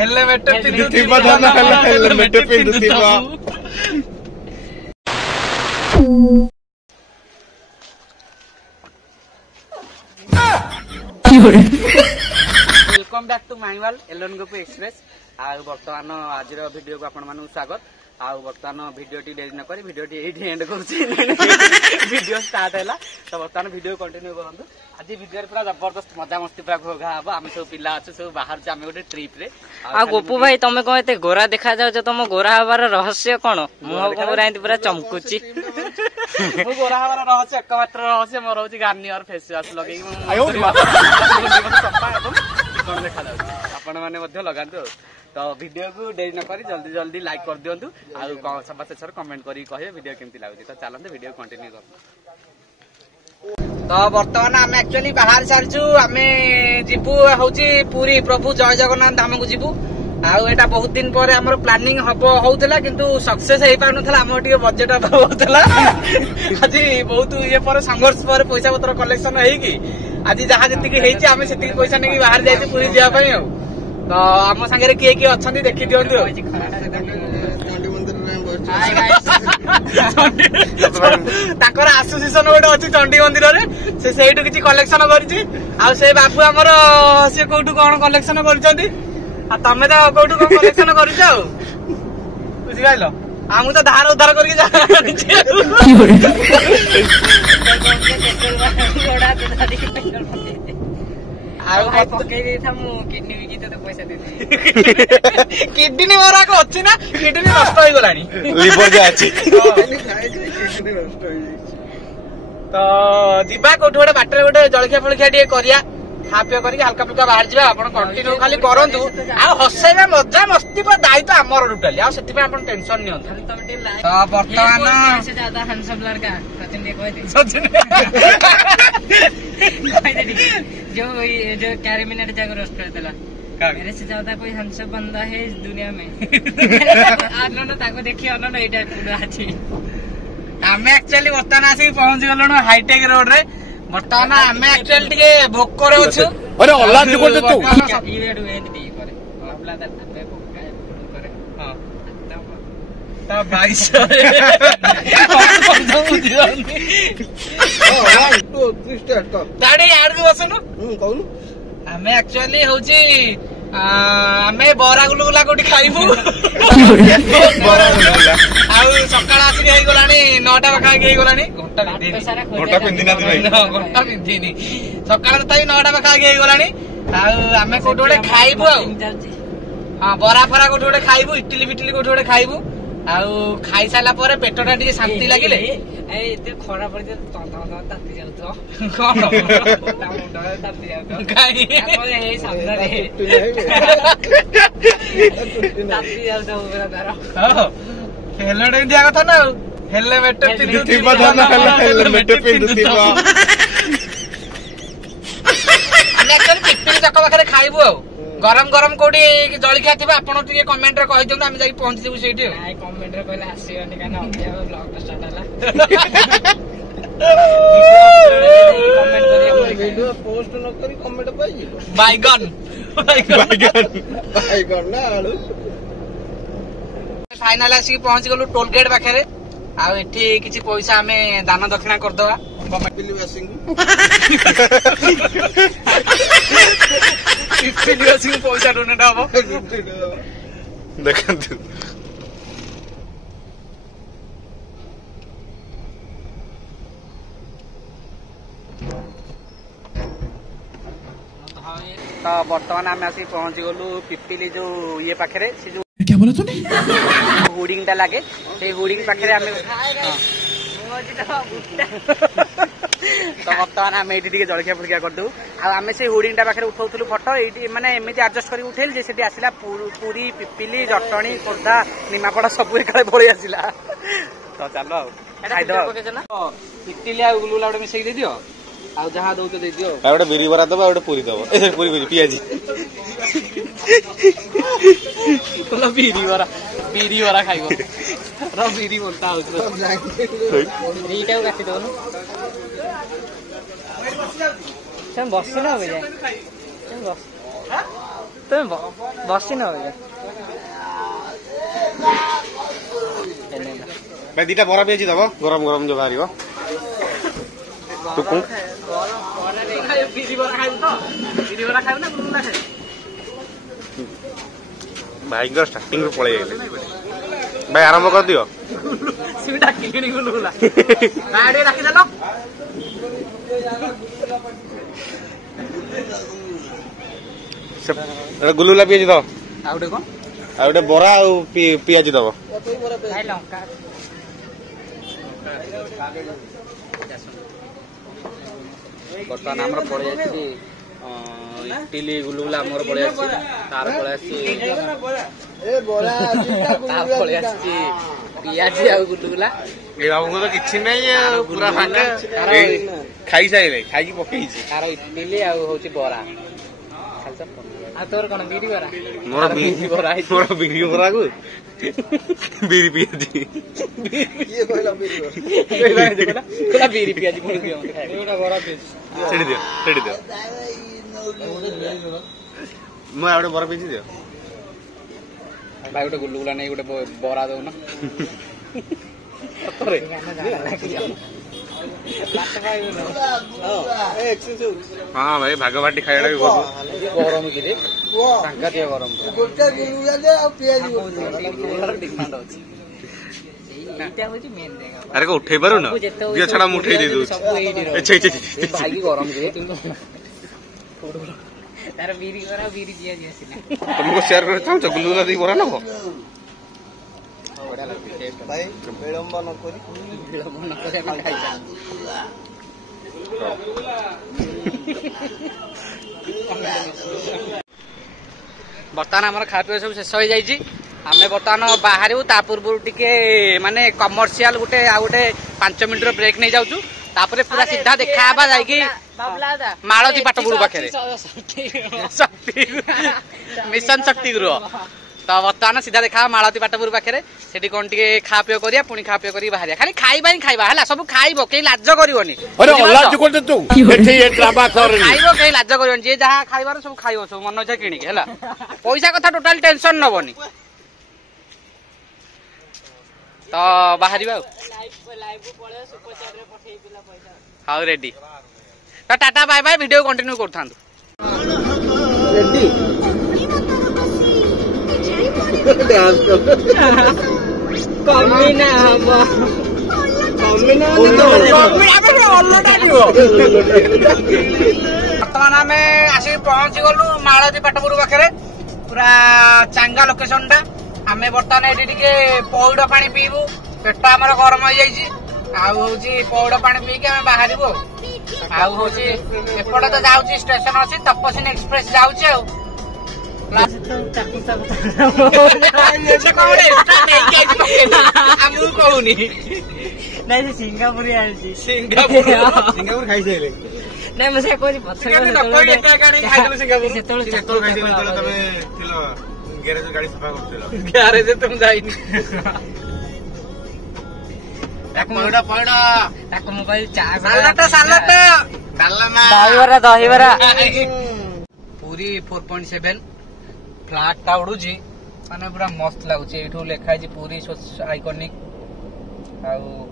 helmet पिंधुथिबा धन helmet पिंधुथिबा वेलकम बैक टू माईवाल एलन गोपी एक्सप्रेस आ बर्तमान आज वीडियो को आपण मानू स्वागत आ बर्तमान वीडियो टी डेरी न करी वीडियो टी एठी एंड करूची वीडियो स्टार्ट हैला तो बर्तमान वीडियो कंटिन्यू करंतु आज वीडियो पूरा जबरदस्त मजा मस्ती पूरा घोघा हबो आमे सब पिला अछु सब बाहर छ आमे गोटे ट्रिप रे आ गोपू भाई तमे को एते गोरा देखा जाउ छ तम गोरा हबार रहस्य कोन मुह को पूरा एंती पूरा चमकुची मु गोरा हबार रहस्य एकमात्र रहस्य मोर होची गार्नियर फेस वाश लगेई आयो कोन देखा जाउ आपण माने मध्ये लगांतु तो वीडियो को देरी न करी जल्दी जल्दी लाइक कर दियंतु आ सब सर कमेंट करी कहे वीडियो केमती लागुची तो चलंते वीडियो कंटिन्यू कर तो वर्तमान आम एक्चुअली बाहर सारछु आमे जिबु होची पूरी प्रभु जय जगन्नाथ धाम को जिबु आउ एटा बहुत दिन पर हमर प्लानिंग हबो होउतला किंतु सक्सेस हेई पाउनथला हमर टिके बजेट अभाव होतला आज बहुत ये पर संघर्ष पर पैसा पत्र कलेक्शन हेई की आज जहा जति की हेई आमे सेति पैसा नेकी बाहर जाई पूरी जिया पई हो तो आम सांगे किए किए अच्छा देखी दिंतु आसोसिएशन गोटे अच्छी चंडी मंदिर से किसी कलेक्शन कर बाबू आमर सी कौटू कौन कलेक्शन कर तमें तो कौटू कौन कलेक्शन कर बुझिपाल आमु तो धार उद्धार कर किडनी मोर अच्छी ना किडनी नष्ट हो गला तो जीवा कौट गोटे बाटर गोटे जलखिया फलखिया टे करिया खा पी कर हल्का फुल्का बाहर जावा आप कंटिन्यू खाली करंतु आ हसैबा मजा मस्ती पर दायित्व आमर टोटाली आ सेति पे आपण टेंशन नियो तो वर्तमान से ज्यादा हैंडसम लड़का सचिन ने कह दे सचिन जो कैरी मिनट जाकर रोस्ट कर देला मेरे से ज्यादा कोई हैंडसम बंदा है इस दुनिया में आनो ताको देखि आनो एटा पूरा अछि हमें एक्चुअली वर्तमान आसी पहुंच गलनो हाईटेक रोड रे वर्तमान हमें एक्चुअली टिके भोक रे अछु अरे अल्लाह जी कोते तू ये डू एंड डी करे अपला दा पे भोका करे हां ता भाई से दाड़ी यार को बसनो कहू हमें एक्चुअली होची हमें बरा गुलगुला कोठी खाइबू बरा गुलगुला आ सकाळ आसी हेई गलानी 9टा बखा हेई गलानी घंटा पिंदिना भाई घंटा पिंदिनी सकाळ ताई 9टा बखा हेई गलानी आ हमें कोठी गोटे खाइबू आ हां बरा फरा कोठी गोटे खाइबू इडली बिटली कोठी गोटे खाइबू आउ खाई साला पर पेटटा टिके शांति लागिले ए एते खरा पड़ जे ताती जाउ तो कोन ताती जाउ तो काई ए सामने रे ताती जाउ तो मेरा दारा हां हेलमेट दिया कथा ना हेलमेट पिंधुथिबा धन हेलमेट पिंधुथिबा अन्य कल पिपली चक पाखरे खाइबू आ गरम गरम कोडी जलखिया थिबा आपण टिके कमेंट रे कहि दियौ हम जाई पहुंच जेबु सेठी आइ कमेंट रे कहले आसीबनी काना अभिया ब्लॉग स्टार्ट हला कमेंट करिया वीडियो पोस्ट न करी कमेंट पाइ बाइगन ना आलू फाइनल आसी पहुंच गलु टोल गेट पाखरे आ एठी किछि पैसा हमें दान दक्षिणा कर दवा पिपली वासिंग पैसा डोनेट हम देखु तो बर्तमान आम आसी पहुंच गलु पिपली जो ये पाखरे से जो क्या बोला तूने होर्डिंग टा लागे से होर्डिंग पाखरे आमे तो बर्तमान आम ये जलखिया फुलखिया करदू आम से होर्डिंग टा पाखे उठाऊलु फटो ये माने एमती एडजस्ट कर उठेल जे सेठी आसिला पूरी पिपिली जटणी खोर्धा निमापड़ा सब पलि आसिला तो चलो इटली आ गुलगुला गोटे मिसेक दे दियो आ जहाँ दौच दे दियो गोटे बिरी बरा दबा गोटे पूरी दबो पूरी पियाजी बिरी बरा खाइबो र बिरी बोलता हो रीटा काटी दो बस ना बस तुम बसिन भाई दीटा बरा पियाजी दब गरम गरम जो बाहर भाई स्टार्टिंग रू पड़े भाई आरंभ कर दियो गुलुला पियाजी दब ଆଉ ଗୋଟେ ବରା ଆଉ ପିଆଜି ଦବ ବର୍ତ୍ତମାନ ଆମର ପଳେଇ ଆସିଛି ଇଟିଲି ଗୁଲୁଗୁଲା ଆମର ପଳେଇ ଆସିଛି ତାର ପଳେଇ ଆସିଛି ପିଆଜି ଆଉ ଗୁଲୁଗୁଲା ଏ ବାବୁଙ୍କୁ ତ କିଛି ନାହିଁ ଆଉ ପୁରା ଫାଙ୍କା ଖାଇସାରିଲେ ଖାଇକି ପକେଇଛି ତାର ଇଟିଲି ଆଉ ହଉଛି ବରା ଆଉ ତୋର କଣ ବିରି ବରା ମୋର ବିରି ବରାକୁ ବିରି ପିଆଜି ବିରି ପିଆଜି ସେଠି ଦିଅ ମୁଁ ଆଉ ଗୋଟେ ବରା ପିଆଜି ଦିଅ ଭାଇ ଗୋଟେ ଗୁଲୁଗୁଲା ନେଇ ଗୋଟେ ବରା ଦଉନ ହଁ ଭାଇ ଭାଗବାଟି ଖାଇବାଟା ବି ଭଲ ଗରମ କିରେ ସାଂଘାତିକ ଗରମ ଆରେ ଉଠେଇ ପାରୁନ ଦିଅ ଛାଡା ମୁଁ ଉଠେଇ ଦେଇ ଦଉଛି ଗରମ କିରେ କିନ୍ତୁ ତାର ବିରି ବରା ବିରି ପିଆଜି ଆସିଲା ତମକୁ ସେୟାର କରି ଚାହୁଁଛ ଗୁଲୁଗୁଲା ଦେଇ ବରା ନବ ଭାଇ ବିଳମ୍ବ ନ କରି ଆମେ ଖାଇଛା ବର୍ତ୍ତମାନ ଆମର ଖାଇବା ପିଇବା ସବୁ ଶେଷ ହେଇଯାଇଛି ଆମେ ବର୍ତ୍ତମାନ ବାହାରୁ ତା ପୂର୍ବରୁ ଟିକେ ମାନେ କମର୍ସିଆଲ ଗୋଟେ ଆଉ ଗୋଟେ 5 ମିନିଟର ବ୍ରେକ୍ ନେଇ ଯାଉଛୁ ତାପରେ ପୁରା ସିଧା ଦେଖା ହେବା ଯାଇକି ମାଳତୀ ପାଟପୁର ପାଖରେ ମିଶନ ଶକ୍ତି ଗୃହ ତ ବର୍ତ୍ତମାନ ସିଧା ଦେଖା ମାଳତୀ ପାଟପୁର ପାଖରେ ସେଠି କଣ ଟିକେ ଖାଆ ପିଅ କରିବା ପୁଣି ଖାଆ ପିଅ କରି ବାହାରିବା ଖାଲି ଖାଇବା ହିଁ ଖାଇବା ହେଲା ସବୁ ଖାଇବ କେହି ଲାଜ କରିବନି ଖାଇବ କେହି ଲାଜ କରିବନି ଯିଏ ଯାହା ଖାଇବାର ସବୁ ଖାଇବ ସବୁ ମନ ଇଚ୍ଛା କିଣିକି ହେଲା ପଇସା କଥା ଟୋଟାଲି ଟେନସନ ନବନି ତ ବାହାରିବା ଆଉ ହଉ ରେଡି ତ tata bye bye video continue କରୁଥାନ୍ତୁ ରେଡି ବର୍ତ୍ତମାନ ଆମେ ଆସିକି ପହଞ୍ଚି ଗଲୁ ମାଳତୀ ପାଟପୁର ପାଖରେ ପୁରା ଚାଙ୍ଗା ଲୋକେସନ ଟା ଆମେ ବର୍ତ୍ତମାନ ଏଠି ଟିକେ ପଇଡ ପାଣି ପିଇବୁ ପେଟ ଆମର ଗରମ ହେଇଯାଇଛି ଆଉ ହଉଛି ପଇଡ ପାଣି ପିଇକି ଆମେ ବାହାରିବୁ ଆଉ ହଉଛି ଏପଟେ ତ ଯାଉଛି ଷ୍ଟେସନ ଅଛି ତପସିନ ଏକ୍ସପ୍ରେସ ଯାଉଛି ଆଉ ଆମକୁ କହୁନି ନାଇଁ ସେ ସିଙ୍ଗାପୁର ଖାଇସାରିଲେ ନାଇଁ ମୁଁ ସେ କହୁଛି ଗ୍ୟାରେଜ ତମେ ଯାଇନି ତାକୁ ମୁଁ କହିଲି ଦହିବରା ପୁରୀ 4.7 फ्लैट टा उड़ुची माने पूरा मस्त लागुची एठू लेखा है पूरी आइकॉनिक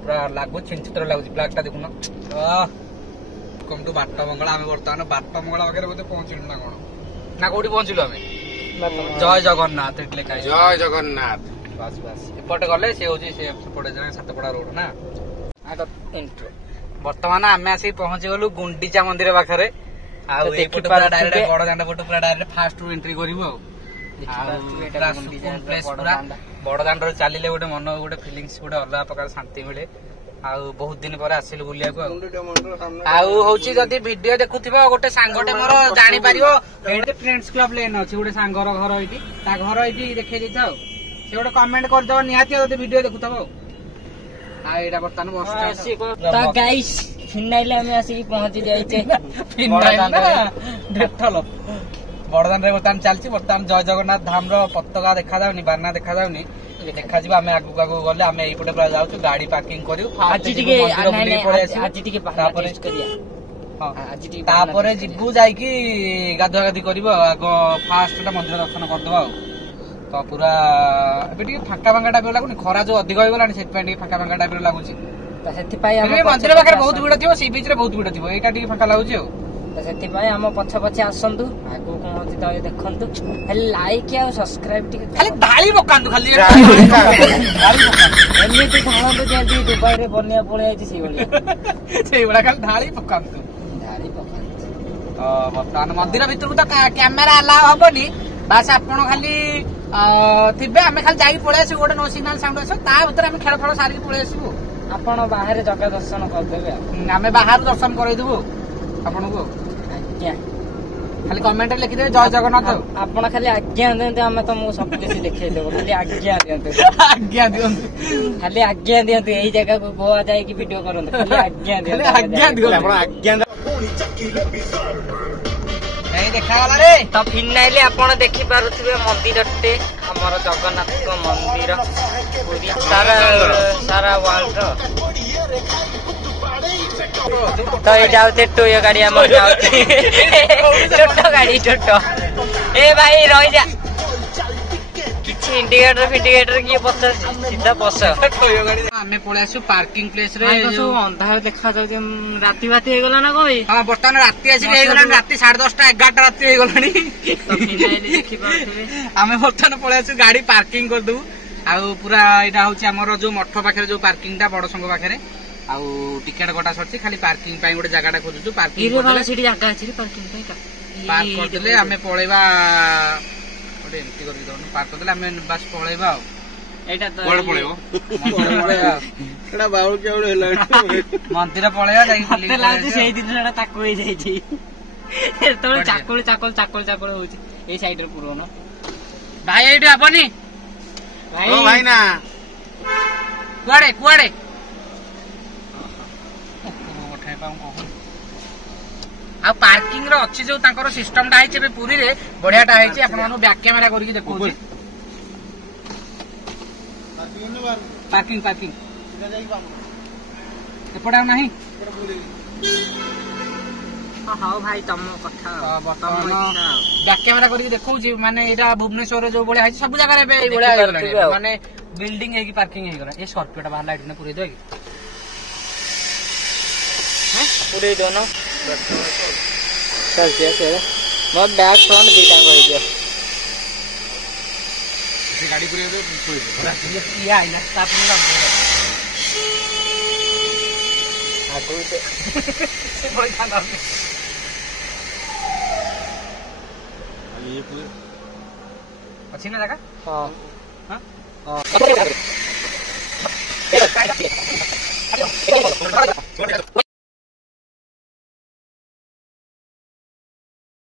पूरा लागु चिंचित्र लागुची फ्लैट टा देखुन कम टू बाटा मंगला आमे वर्तमान बाटा मंगला वगैरह बोते पहुंचिलु ना कोन ना कोठी पहुंचिलु आमे जय जगन्नाथ एट लेखा है जय जगन्नाथ बस बस एपटे गले से होची से सेपटे जाय सातपड़ा रोड ना आ तो इंट्रो वर्तमान आमे आसी पहुंची गलु गुंडीचा मंदिर पाखरे आ एपटे पूरा डायरेक्ट बड़ दांडा पटो पूरा डायरेक्ट फास्ट रू एंट्री करिवो बड़दाण्ड चलिए गोटे मन गोटे फिलिंग्स गोटे अलग प्रकार शांति मिले बहुत दिन पर आसिलु बुलिया को जदि वीडियो देखुथिबा गोटे सांगटे मोर जानि परिबो एटे फ्रेंड्स क्लब लेन अछि गोटे सांगर घर एटी ता घर एटी देखै दिथाओ से गोटे कमेंट कर दो निहाती जदि वीडियो देखुथबो आ एटा बर्तन बस ता गाइस फिनाइले हम आसी पहुंची जाइछे फिनाइले देखथलो बड़दान बर्तमान चलती बर्तमान जय जगन्नाथ धाम पताका देखा जाऊनी बाना देखा जाऊनी देखा जी आम आगू आगू गले आम यपटे पूरा जाऊँ गाड़ी पार्किंग ତାପରେ ଯିବୁ ଯାଇକି ଗାଧୁଆ ଗାଧି କରିବ ଆଗ ଫାଷ୍ଟ ମନ୍ଦିର ଦର୍ଶନ କରିଦବା ଆଉ ତ ପୁରା ଏବେ ଟିକେ ଫାଙ୍କା ଫାଙ୍କା ଟାଇପ ଲାଗୁନି ଖରା ଯୋଉ ଅଧିକ ହେଇଗଲାଣି ସେଥିପାଇଁ ଟିକେ ଫାଙ୍କା ଫାଙ୍କା ଟାଇପ ଲାଗୁଛି ସେଥିପାଇଁ ମନ୍ଦିର ପାଖରେ ବହୁତ ଭିଡ ଥିବ ସି ବିଚ୍ ରେ ବହୁତ ଭିଡ ଥିବ ଏଇଟା ଟିକେ ଫାଙ୍କା ଲାଗୁଛି ଆଉ ସେଥିପାଇଁ ଆମ ପଛେ ପଛେ ଆସନ୍ତୁ ଆଗକୁ କଣ ଅଛି ତ ଦେଖନ୍ତୁ ଖାଲି ଲାଇକ୍ ଆଉ ସବସ୍କ୍ରାଇବ ଟିକେ ଖାଲି ଧାଳି ପକାନ୍ତୁ ଖାଲି ଏମିତି ଧାଳନ୍ତୁ ଯେମିତି ଦୁବାଇରେ ବନ୍ୟା ପଳେଇ ଯାଇଛି ସେଇଭଳିଆ ଖାଲି ଧାଳି ପକାନ୍ତୁ ବର୍ତ୍ତମାନ ମନ୍ଦିର ଭିତରକୁ ତ କ୍ୟାମେରା ଆଲାଉ ହବନି ବାସ୍ ଆପଣ ଖାଲି ଥିବେ ଆମେ ଖାଲି ଯାଇକି ପଳେଇ ଆସିବୁ ଗୋଟେ ନୋ ସିଗ୍ନାଲ ସାଉଣ୍ଡ ଆସିବ ତା ଭିତରେ ଆମେ ଖେଳ ଫେଳ ସାରିକି ପଳେଇ ଆସିବୁ ଆପଣ ବାହାରେ ଜଗା ଦର୍ଶନ କରିଦେବେ ଆମେ ବାହାରୁ ଦର୍ଶନ କରେଇଦେବୁ ଆପଣଙ୍କୁ ଆଜ୍ଞା ଖାଲି କମେଣ୍ଟରେ ଲେଖିଦେବେ ଜୟ ଜଗନ୍ନାଥ ଆପଣ ଖାଲି ଆଜ୍ଞା ଦିଅନ୍ତୁ ଆମେ ତମକୁ ସବୁ କିଛି ଦେଖେଇଦେବୁ ଖାଲି ଆଜ୍ଞା ଦିଅନ୍ତୁ ଆଜ୍ଞା ଦିଅନ୍ତୁ ଖାଲି ଆଜ୍ଞା ଦିଅନ୍ତୁ ଏଇ ଜାଗାକୁ ଗୋଆ ଯାଇକି ଭିଡିଓ କରନ୍ତୁ ଖାଲି ଆଜ୍ଞା ଦିଅନ୍ତୁ ଆଜ୍ଞା ଦିଅନ୍ତୁ ଆପଣ ଆଜ୍ଞା ଦେଖାଗଲା ରେ ତ ଫିନାଇଲି ଆପଣ ଦେଖିପାରୁଥିବେ ମନ୍ଦିରଟେ ଆମର ଜଗନ୍ନାଥ ମନ୍ଦିର ପୁରୀ ସାରା ୱାର୍ଲଡ ତ ଏଇଟା ହଉଛି ଟୋୟୋ ଗାଡି ଆମର ଯାଉଛି ଛୋଟ ଗାଡି ଛୋଟ ଏ ଭାଇ ରହିଯା କିଛି ଇଣ୍ଡିକେଟର ଫିଣ୍ଡିକେଟର କିଏ ପଚାରୁଛି ସିଧା ବସ ଆମେ ପଳେଇ ଆସିବୁ ପାର୍କିଂ ପ୍ଲେସ ରେ ସବୁ ଅନ୍ଧାର ଦେଖାଯାଉଛି ରାତି ବାତି ହେଇଗଲା ନା କଣ ହଁ ବର୍ତ୍ତମାନ ରାତି ଆସିକି ହେଇଗଲାଣି ରାତି 10:30 11ଟା ରାତି ହେଇଗଲାଣି ଆମେ ବର୍ତ୍ତମାନ ପଳେଇ ଆସିବୁ ଗାଡି ପାର୍କିଂ କରିଦବୁ ଆଉ ପୁରା ଏଇଟା ହଉଛି ଆମର ଯୋଉ ମଠ ପାଖରେ ଯୋଉ ପାର୍କିଂ ଟା ବଡ ସଂଘ ପାଖରେ ଆଉ ଟିକେଟ କଟା ସରିଛି ଖାଲି ପାର୍କିଂ ପାଇଁ ଗୋଟେ ଜାଗାଟା ଖୋଜୁଛୁ ପାର୍କିଂ କରିଦେଲେ ଆମେ ପଳେଇବା ଗୋଟେ ଏମିତି କରିକି ଦଉନୁ ପାର୍କ କରିଦେଲେ ଆମେ ବାସ୍ ପଳେଇବା ଆଉ ମନ୍ଦିର ପଳେଇବା ଯାଇକି ସେଇ ଜିନିଷଟା ତାକୁ ହେଇଯାଇଛି ଯେତେବେଳେ ଚାକୁଳି ଚାକୁଳି ଚାକୁଳି ଚାକୁଳି ହଉଛି ଏଇ ସାଇଡ ରେ ପୁରଉନ ଭାଇ ଏଇଠି ହବନି ଭାଇ ନା କୁଆଡେ କୁଆଡେ ଆଉ ପାର୍କିଂ ର ଅଛି ଯୋଉ ତାଙ୍କର ସିଷ୍ଟମ ଟା ହେଇଛି ଏବେ ପୁରୀରେ ବଢିଆଟା ହେଇଛି ଆପଣ ମାନଙ୍କୁ ବ୍ୟାକ୍ କ୍ୟାମେରା କରିକି ଦେଖଉଛି ପାର୍କିଂ ପାର୍କିଂ ଏପଟେ ଆଉ ନାହିଁ ହଉ ଭାଇ ତମ କଥା ବର୍ତ୍ତମାନ ବ୍ୟାକ୍ କ୍ୟାମେରା କରିକି ଦେଖଉଛି ମାନେ ଏଇଟା ଭୁବନେଶ୍ୱରରେ ଯୋଉ ଭଳିଆ ହେଇଛି ସବୁ ଜାଗାରେ ଏବେ ଏଇଭଳିଆ ହେଇଗଲାଣି ମାନେ ବିଲ୍ଡିଂ ହେଇକି ପାର୍କିଂ ହେଇଗଲା ଏ ସ୍କର୍ପିଓ ଟା ବାହାରିଲା ଏଠି ପୁରେଇ ଦେବା କି ପୁରେଇ ଦଉନ ମୋ ବ୍ୟାକ୍ ଫ୍ରଣ୍ଟ ଦିଟା ହେଇଯିବ ଗାଡି ପୁରେଇ ଇଏ ଆଇଲା ତାପରେ ଅଛି ନା ଜାଗା ହଁ ହଁ